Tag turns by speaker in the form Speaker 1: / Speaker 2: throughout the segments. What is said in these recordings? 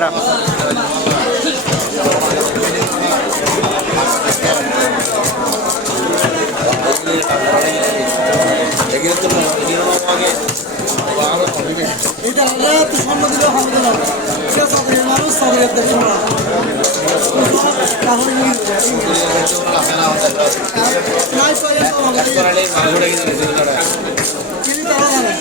Speaker 1: খারাপ
Speaker 2: এটা আমরা তো স্বর্ণ দিলে হবে না। সে চাকরির মানুষ, চাকরির দেখে না তাহলে
Speaker 1: নাই
Speaker 2: করে তিনি তারা জানে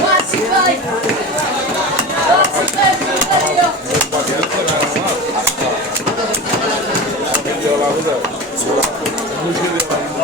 Speaker 1: What's it like?
Speaker 3: Obrigado.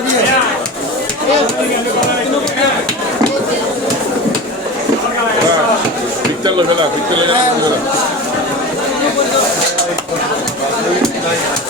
Speaker 2: তিরিশ
Speaker 3: তিরিশ
Speaker 2: ষাট